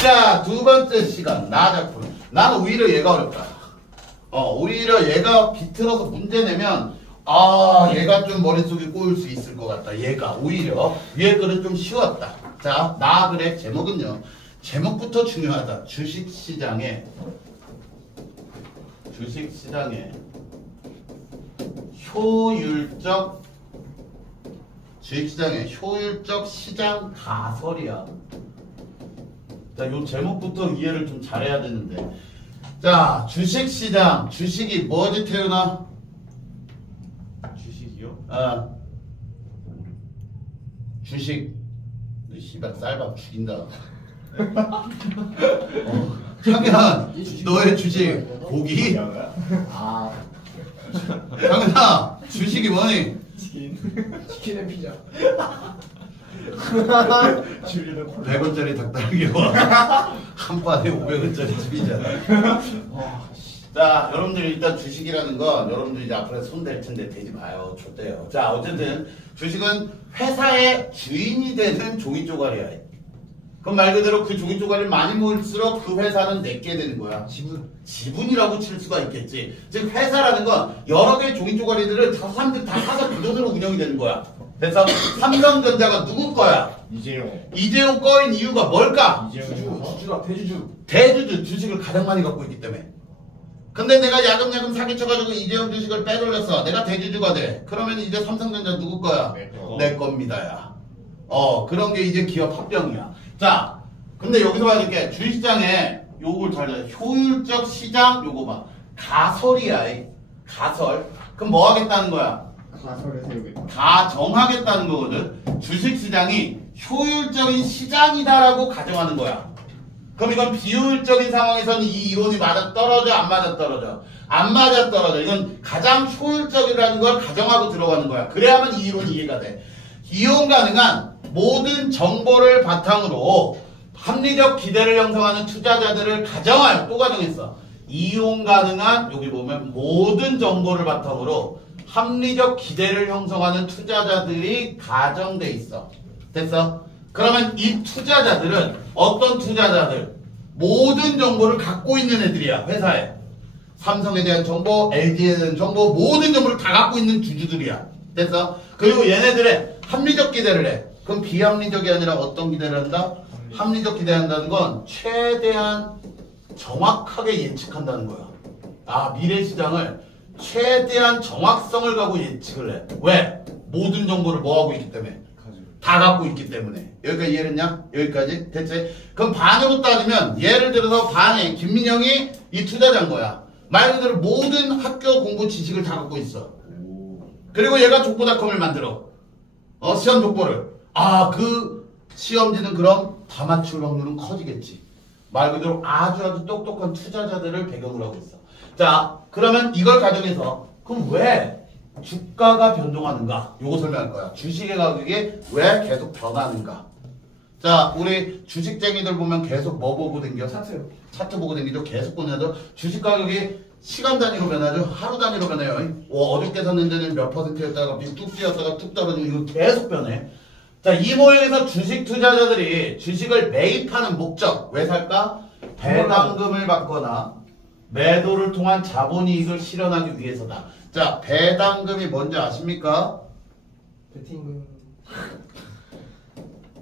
자, 두 번째 시간 나 작품. 나는 오히려 얘가 어렵다. 오히려 얘가 비틀어서 문제 내면 얘가 좀 머릿속에 꼬일 수 있을 것 같다. 얘가 오히려 위에 글은 좀 쉬웠다. 자, 나 그래 제목은요. 제목부터 중요하다. 주식시장의 효율적 주식시장의 효율적 시장 가설이야. 자, 요 제목부터 이해를 좀 잘해야 되는데. 자, 주식시장. 주식이 뭐지, 태윤아? 주식이요? 주식. 너 씨발 쌀밥 죽인다. 창현, 너의 주식 고기? 창현아, 주식이 뭐니? 치킨에 피자. 줄리는 콜라. 100원짜리 닭다리와 한 판에 500원짜리 집이잖아. 자, 여러분들 일단 주식이라는 건 여러분들 이제 앞으로 손댈 텐데 되지 마요. 좋대요. 자, 어쨌든 주식은 회사의 주인이 되는 종이 쪼가리야. 그럼 말 그대로 그 종이 쪼가리를 많이 모일수록 그 회사는 내게 되는 거야. 지분이라고 칠 수가 있겠지. 즉 회사라는 건 여러 개의 종이 쪼가리들을 다 사람들 다 사서 그 돈으로 운영이 되는 거야. 그래서 삼성전자가 누구 거야? 이재용 거인 이유가 뭘까? 주주다, 대주주. 대주주 주식을 가장 많이 갖고 있기 때문에. 근데 내가 야금야금 사기쳐가지고 이재용 주식을 빼돌렸어. 내가 대주주가 돼. 그러면 이제 삼성전자 누구 거야? 내 겁니다야. 그런 게 이제 기업 합병이야. 자, 근데 여기서 봐야 될 게 주식시장에 요걸 잘 봐. 효율적 시장 요거 봐. 가설이야. 가설. 그럼 뭐 하겠다는 거야? 가설을 세우겠다. 가정하겠다는 거거든. 주식시장이 효율적인 시장이다라고 가정하는 거야. 그럼 이건 비효율적인 상황에서는 이 이론이 맞아 떨어져 안 맞아 떨어져? 안 맞아 떨어져. 이건 가장 효율적이라는 걸 가정하고 들어가는 거야. 그래야만 이 이론이 이해가 돼. 이용 가능한 모든 정보를 바탕으로 합리적 기대를 형성하는 투자자들을 가정하여 또 가정했어. 이용 가능한 여기 보면 모든 정보를 바탕으로 합리적 기대를 형성하는 투자자들이 가정돼 있어. 됐어? 그러면 이 투자자들은 어떤 투자자들? 모든 정보를 갖고 있는 애들이야. 회사에. 삼성에 대한 정보, LG에 대한 정보, 모든 정보를 다 갖고 있는 주주들이야. 됐어? 그리고 얘네들의 합리적 기대를 해. 그럼 비합리적이 아니라 어떤 기대를 한다? 합리적 기대한다는 건 최대한 정확하게 예측한다는 거야. 미래 시장을 최대한 정확성을 가고 예측을 해. 왜? 모든 정보를 뭐 하고 있기 때문에? 다 갖고 있기 때문에. 여기까지 이해했냐? 여기까지? 됐지? 그럼 반으로 따지면 예를 들어서 반에 김민영이 이 투자자인 거야. 말 그대로 모든 학교 공부 지식을 다 갖고 있어. 그리고 얘가 족보닷컴을 만들어. 시험 족보를. 그 시험지는 그럼 다 맞출 확률은 커지겠지. 말 그대로 아주 똑똑한 투자자들을 배경으로 하고 있어. 자, 그러면 이걸 가정해서 그럼 왜 주가가 변동하는가? 요거 설명할 거야. 주식의 가격이 왜 계속 변하는가? 자, 우리 주식쟁이들 보면 계속 뭐 보고 댕겨? 차트 보고 댕기죠? 계속 보내죠? 주식 가격이 시간 단위로 변하죠? 하루 단위로 변해요. 어저께 샀는데는 몇 %였다가 뚝 뛰었다가 뚝 떨어지고 이거 계속 변해. 자, 이 모양에서 주식 투자자들이 주식을 매입하는 목적 왜 살까? 배당금을 받거나 매도를 통한 자본이익을 실현하기 위해서다. 자, 배당금이 뭔지 아십니까? 베팅금.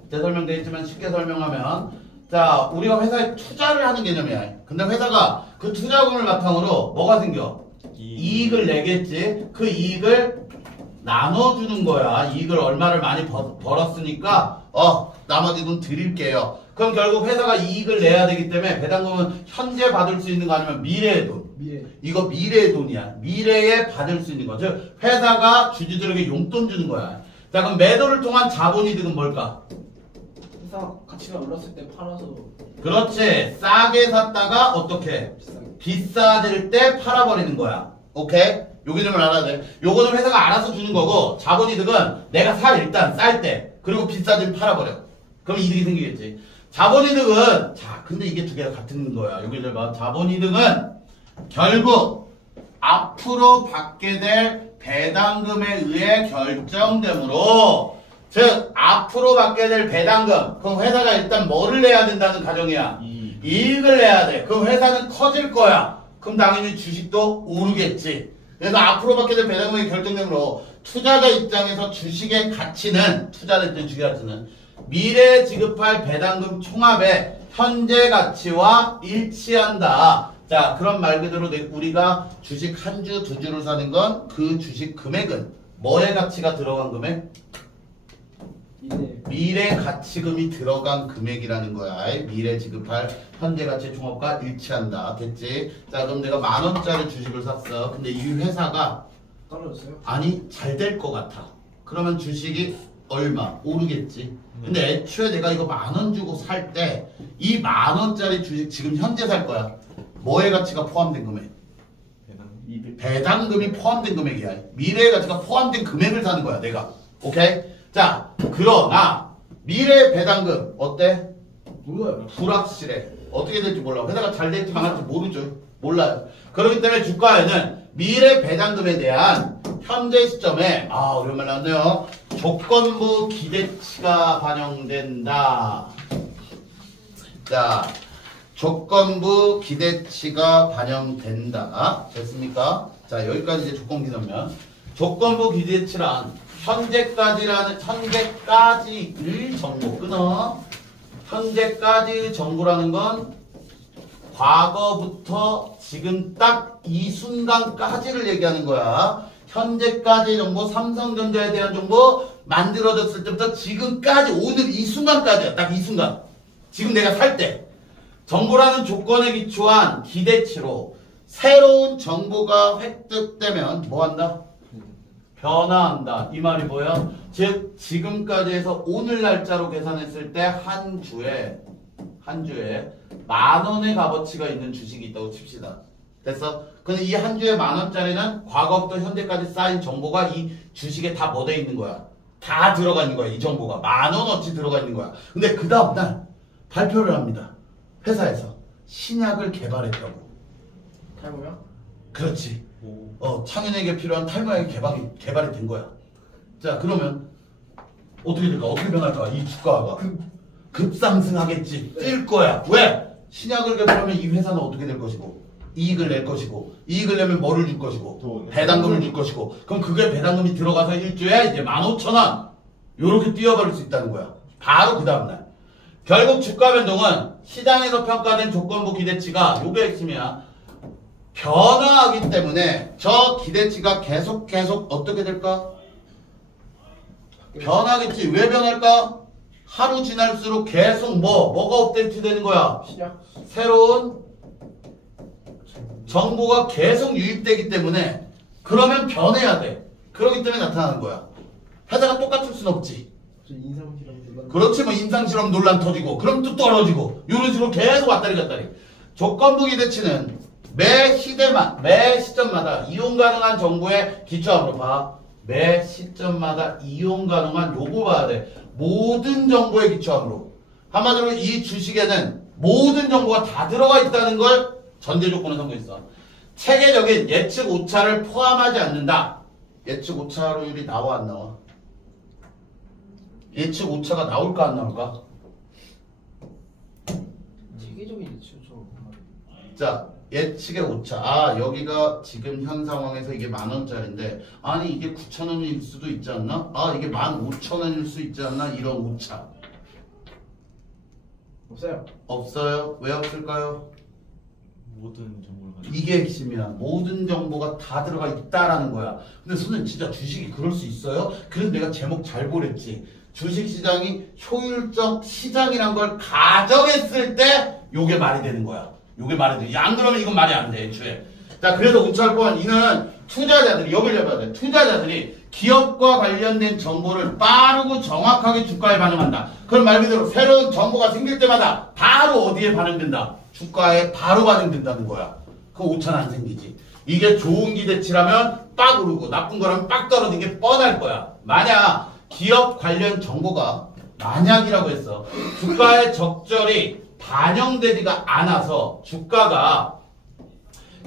설명되어 있지만 쉽게 설명하면 자, 우리가 회사에 투자를 하는 개념이야. 근데 회사가 그 투자금을 바탕으로 뭐가 생겨? 이익을 내겠지. 그 이익을 나눠주는 거야. 이익을 얼마를 많이 벌었으니까 나머지 돈 드릴게요. 그럼 결국 회사가 이익을 내야 되기 때문에 배당금은 현재 받을 수 있는 거 아니면 미래의 돈. 이거 미래의 돈이야. 미래에 받을 수 있는 거. 즉 회사가 주주들에게 용돈 주는 거야. 자, 그럼 매도를 통한 자본이득은 뭘까? 회사 가치가 올랐을 때 팔아서. 그렇지. 싸게 샀다가 어떻게? 비싸질 때 팔아버리는 거야. 오케이? 요 개념을 알아야 돼. 요거는 회사가 알아서 주는 거고 자본이득은 내가 일단 쌀 때 그리고 비싸지면 팔아버려. 그럼 이득이 생기겠지. 자본이득은 근데 이게 두 개가 같은 거야. 여기를 봐. 자본이득은 결국 앞으로 받게 될 배당금에 의해 결정되므로 즉 앞으로 받게 될 배당금. 그럼 회사가 일단 뭐를 내야 된다는 가정이야? 이익을 내야 돼. 그럼 회사는 커질 거야. 그럼 당연히 주식도 오르겠지. 그래서 앞으로 받게 될 배당금이 결정되므로 투자자 입장에서 주식의 가치는 투자됐던 주식 가치는 미래에 지급할 배당금 총합의 현재 가치와 일치한다. 자, 그런 말 그대로 우리가 주식 한 주, 두 주를 사는 건 그 주식 금액은 뭐의 가치가 들어간 금액? 미래 가치금이 들어간 금액이라는 거야. 미래 지급할 현재 가치 총합과 일치한다. 됐지? 자, 그럼 내가 10,000원짜리 주식을 샀어. 근데 이 회사가 떨어졌어요? 아니 잘 될 것 같아. 그러면 주식이 얼마? 오르겠지. 근데 애초에 내가 이거 10,000원 주고 살 때 이 10,000원짜리 주식 지금 현재 살 거야. 뭐의 가치가 포함된 금액? 배당금이 포함된 금액이야. 미래의 가치가 포함된 금액을 사는 거야, 내가. 오케이? 자, 그러나 미래 배당금 어때? 몰라요. 불확실해. 어떻게 될지 몰라. 회사가 잘 될지 망할지 모르죠. 몰라요. 그렇기 때문에 주가에는 미래 배당금에 대한 현재 시점에 오랜만에 나왔네요. 조건부 기대치가 반영된다. 자, 조건부 기대치가 반영된다. 됐습니까? 자, 여기까지 이제 조건부 기대면 조건부 기대치란 현재까지를 정보 끊어. 현재까지 정보라는 건 과거부터 지금 딱 이 순간까지를 얘기하는 거야. 현재까지 정보, 삼성전자에 대한 정보 만들어졌을 때부터 지금까지 오늘 이 순간까지야. 딱 이 순간. 지금 내가 살 때. 정보라는 조건에 기초한 기대치로 새로운 정보가 획득되면 뭐 한다? 변화한다. 이 말이 뭐야? 즉 지금까지 해서 오늘 날짜로 계산했을 때 한 주에 10,000원의 값어치가 있는 주식이 있다고 칩시다. 됐어? 근데 이 한 주에 10,000원짜리는 과거부터 현재까지 쌓인 정보가 이 주식에 다 뭐 돼 있는 거야? 다 들어가 있는 거야. 이 정보가 10,000원어치 들어가 있는 거야. 근데 그 다음날 발표를 합니다. 회사에서 신약을 개발했다고. 탈모요? 그렇지. 창인에게 필요한 탈모약이 개발이 된 거야. 자, 그러면 어떻게 될까? 어떻게 변할까? 이 주가가 급상승하겠지. 뛸 거야. 왜? 신약을 개발하면 이 회사는 어떻게 될 것이고 이익을 낼 것이고 이익을 내면 뭐를 줄 것이고 배당금을 줄 것이고 그럼 그게 배당금이 들어가서 일주에 이제 15,000원 요렇게 뛰어버릴 수 있다는 거야. 바로 그 다음날. 결국 주가 변동은 시장에서 평가된 조건부 기대치가 요게 핵심이야. 변화하기 때문에 저 기대치가 계속 어떻게 될까? 변하겠지. 왜 변할까? 하루 지날수록 계속 뭐가 업데이트 되는 거야? 시작. 새로운 정보가 계속 유입되기 때문에 그러면 변해야 돼. 그렇기 때문에 나타나는 거야. 회사가 똑같을 순 없지. 인상실험 논란. 그렇지. 뭐 인상실험 논란 터지고 그럼 또 떨어지고 이런 식으로 계속 왔다리 갔다리. 조건부 기대치는 매 시점마다 이용 가능한 정보에 기초함으로 봐. 매 시점마다 이용 가능한 요거 봐야 돼. 모든 정보에 기초함으로. 한마디로 이 주식에는 모든 정보가 다 들어가 있다는 걸 전제 조건에 삼고 있어. 체계적인 예측 오차를 포함하지 않는다. 예측 오차율이 나와 안 나와? 예측 오차가 나올까 안 나올까? 체계적인 예측 저. 자, 예측의 오차. 여기가 지금 현 상황에서 이게 10,000원짜리인데 아니 이게 9,000원일 수도 있지 않나? 이게 15,000원일 수 있지 않나? 이런 오차. 없어요. 없어요. 왜 없을까요? 모든 정보를 가지고 이게 핵심이야. 모든 정보가 다 들어가 있다라는 거야. 근데 선생님 진짜 주식이 그럴 수 있어요? 그래서 내가 제목 잘 보랬지. 주식시장이 효율적 시장이란 걸 가정했을 때 요게 말이 되는 거야. 요게 말이 돼. 안 그러면 이건 말이 안 돼, 애초에. 자, 그래서 우차할 동안 이는 투자자들이, 여기를 잡아야 돼. 투자자들이 기업과 관련된 정보를 빠르고 정확하게 주가에 반영한다. 그럼 말 그대로 새로운 정보가 생길 때마다 바로 어디에 반영된다? 주가에 바로 반영된다는 거야. 그럼 오차는 안 생기지. 이게 좋은 기대치라면 빡 오르고 나쁜 거라면 빡 떨어지는 게 뻔할 거야. 만약 기업 관련 정보가 만약이라고 했어. 주가에 적절히 반영되지가 않아서 주가가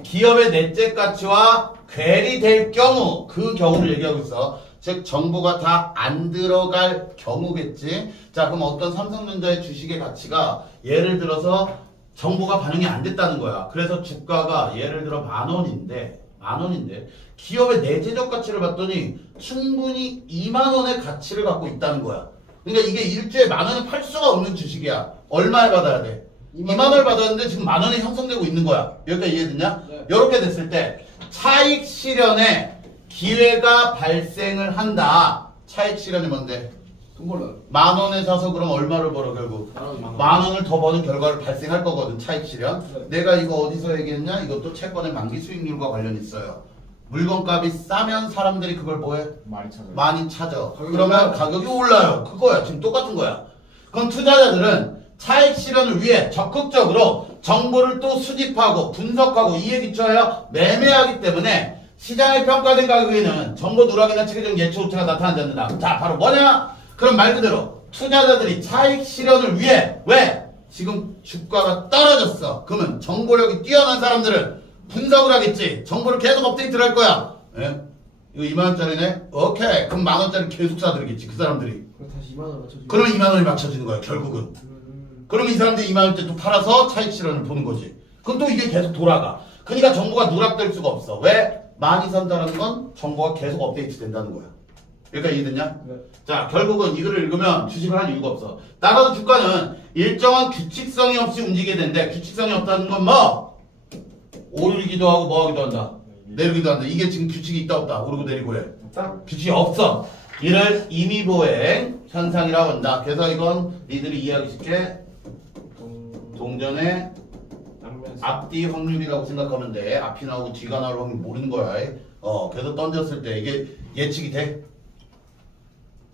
기업의 내재 가치와 괴리될 경우 그 경우를 얘기하고 있어. 즉 정보가 다 안 들어갈 경우겠지. 자, 그럼 어떤 삼성전자의 주식의 가치가 예를 들어서 정보가 반영이 안 됐다는 거야. 그래서 주가가 예를 들어 만 원인데 기업의 내재적 가치를 봤더니 충분히 2만 원의 가치를 갖고 있다는 거야. 그러니까 이게 일주에 만 원에 팔 수가 없는 주식이야. 얼마에 받아야 돼? 2만 원을 받았는데 지금 만 원이 형성되고 있는 거야. 여기까지 이해됐냐? 네. 이렇게 됐을 때 차익 실현에 기회가 발생을 한다. 차익 실현이 뭔데? 돈 벌어요. 만 원에 사서 그럼 얼마를 벌어 결국? 만 원을 더 버는 결과를 발생할 거거든. 차익 실현. 네. 내가 이거 어디서 얘기했냐? 이것도 채권의 만기 수익률과 관련 있어요. 물건값이 싸면 사람들이 그걸 뭐해? 많이 찾아. 그러면 가격이 올라요. 그거야. 지금 똑같은 거야. 그럼 투자자들은 차익 실현을 위해 적극적으로 정보를 또 수집하고 분석하고 이에 기초하여 매매하기 때문에 시장에 평가된 가격에는 정보 누락이나 체계적 예측 오차가 나타나지 않는다. 자, 바로 뭐냐? 그럼 말 그대로 투자자들이 차익 실현을 위해 왜? 지금 주가가 떨어졌어. 그러면 정보력이 뛰어난 사람들은 분석을 하겠지. 정보를 계속 업데이트를 할 거야. 예? 이거 2만 원짜리네? 오케이. 그럼 만 원짜리 계속 사들겠지. 그 사람들이. 그럼 다시 2만 원 맞춰주고. 그러면 2만 원이 맞춰지는 거야. 결국은. 그러면 이 사람들이 2만 원짜리 또 팔아서 차익 실현을 보는 거지. 그럼 또 이게 계속 돌아가. 그러니까 정보가 누락될 수가 없어. 왜? 많이 산다는 건 정보가 계속 업데이트 된다는 거야. 여기까지 이해됐냐? 네. 자, 결국은 이거를 읽으면 주식을 할 이유가 없어. 따라서 주가는 일정한 규칙성이 없이 움직이게 되는데 규칙성이 없다는 건 뭐? 오르기도 하고 뭐 하기도 한다. 내리기도 한다. 이게 지금 규칙이 있다 없다. 오르고 내리고 해. 규칙이 없어. 이를 임의보행 현상이라고 한다. 그래서 이건 니들이 이해하기 쉽게 동전의 앞뒤 확률이라고 생각하면 돼. 앞이 나오고 뒤가 나올 확률 모르는 거야. 그래서 던졌을 때 이게 예측이 돼?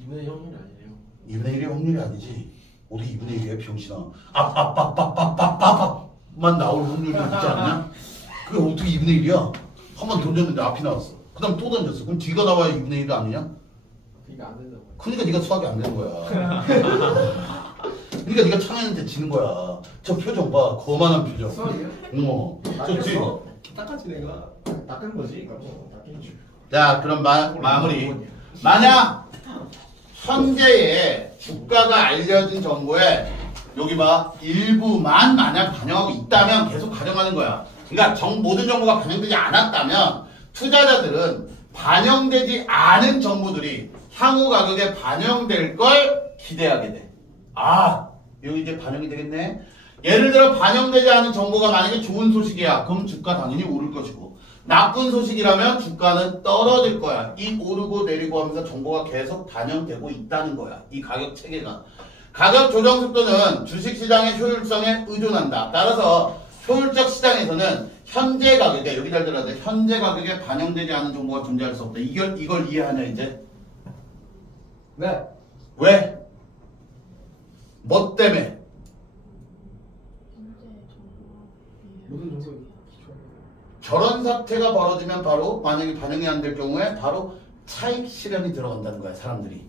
2분의 1 확률이 아니에요. 2분의 1이 확률이 아니지. 어떻게 2분의 1이야 병신아. 앞만 나올 확률이 있지 않냐? 그게 어떻게 2분의 1이야? 한 번 던졌는데 앞이 나왔어. 그 다음 또 던졌어. 그럼 뒤가 나와야 2분의 1이 아니냐? 그러니까 안 된다고. 그러니까 네가 수학이 안 되는 거야. 그러니까 네가 창현한테 지는 거야. 저 표정 봐. 거만한 표정. 수학이요? 좋지? 닦아지 내가. 닦은 거지. 닦인 줄. 자, 그럼 마무리. 만약 현재의 주가가 알려진 정보에 여기 봐. 일부만 만약 반영하고 있다면 계속 가져가는 거야. 그러니까 모든 정보가 반영되지 않았다면 투자자들은 반영되지 않은 정보들이 향후 가격에 반영될 걸 기대하게 돼. 아, 여기 이제 반영이 되겠네. 예를 들어 반영되지 않은 정보가 만약에 좋은 소식이야. 그럼 주가 당연히 오를 것이고 나쁜 소식이라면 주가는 떨어질 거야. 이 오르고 내리고 하면서 정보가 계속 반영되고 있다는 거야. 이 가격 체계가. 가격 조정 속도는 주식시장의 효율성에 의존한다. 따라서 효율적 시장에서는 현재 가격에, 여기 잘 들어야 돼. 현재 가격에 반영되지 않은 정보가 존재할 수 없다. 이걸 이해하냐 이제? 네. 왜? 뭐 때문에? 모든 정보에 기초하는 저런 사태가 벌어지면 바로 만약에 반영이 안 될 경우에 바로 차익 실현이 들어간다는 거야. 사람들이.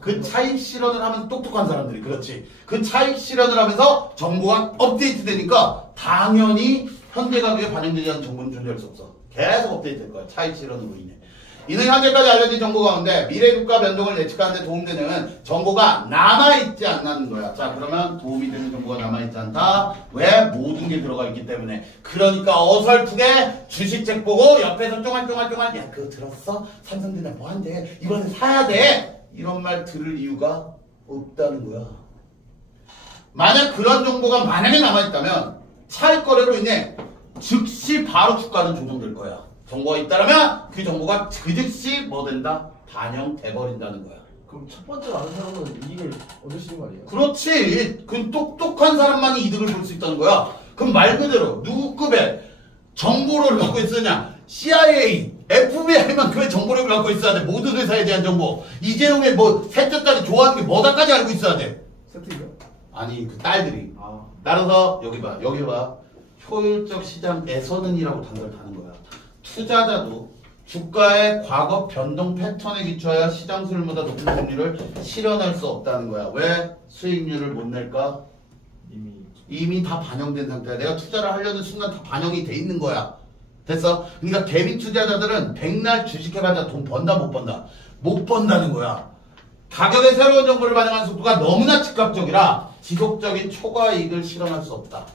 그 차익 실현을 하면 똑똑한 사람들이. 그렇지. 그 차익 실현을 하면서 정보가 업데이트 되니까 당연히 현재 가격에 반영되지 않은 정보는 존재할 수 없어. 계속 업데이트 될 거야. 차익 실현으로 인해. 이는 현재까지 알려진 정보 가운데 미래 주가 변동을 예측하는 데 도움되는 정보가 남아있지 않는 거야. 자, 그러면 도움이 되는 정보가 남아있지 않다. 왜? 모든 게 들어가 있기 때문에. 그러니까 어설프게 주식책 보고 옆에서 쫑알쫑알쫑알 야, 그거 들었어? 삼성전자 뭐 한대? 이번에 사야 돼? 이런 말 들을 이유가 없다는 거야. 만약 그런 정보가 만약에 남아있다면 차익 거래로 인해 즉시 바로 주가는 조정될 거야. 정보가 있다면 그 정보가 그 즉시 뭐 된다? 반영돼 버린다는 거야. 그럼 첫 번째 아는 사람은 이익을 얻을 수 있는 거 아니에요? 그렇지. 그 똑똑한 사람만이 이득을 볼 수 있다는 거야. 그럼 말 그대로 누구 급의 정보를 갖고 있으냐? CIA, FBI만 그 정보력을 갖고 있어야 돼. 모든 회사에 대한 정보. 이재용의 뭐 셋째 딸이 좋아하는 게 뭐다까지 알고 있어야 돼. 세트인가? 아니 그 딸들이. 아. 따라서 여기 봐. 효율적 시장에서는이라고 단서를 다는 거야. 투자자도 주가의 과거 변동 패턴에 기초하여 시장 수율보다 높은 금리를 실현할 수 없다는 거야. 왜? 수익률을 못 낼까? 이미 다 반영된 상태야. 내가 투자를 하려는 순간 다 반영이 돼 있는 거야. 됐어? 그러니까 개미 투자자들은 백날 주식해봤자 돈 번다 못 번다? 못 번다는 거야. 가격의 새로운 정보를 반영하는 속도가 너무나 즉각적이라 지속적인 초과 이익을 실현할 수 없다.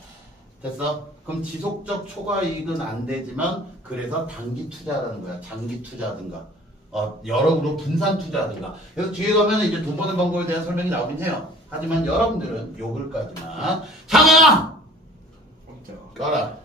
됐어? 그럼 지속적 초과 이익은 안 되지만 그래서 단기 투자라는 거야. 장기 투자든가 여러으로 분산 투자든가. 그래서 뒤에 가면 이제 돈 버는 방법에 대한 설명이 나오긴 해요. 하지만 여러분들은 요글까지만 장아! 꺼라.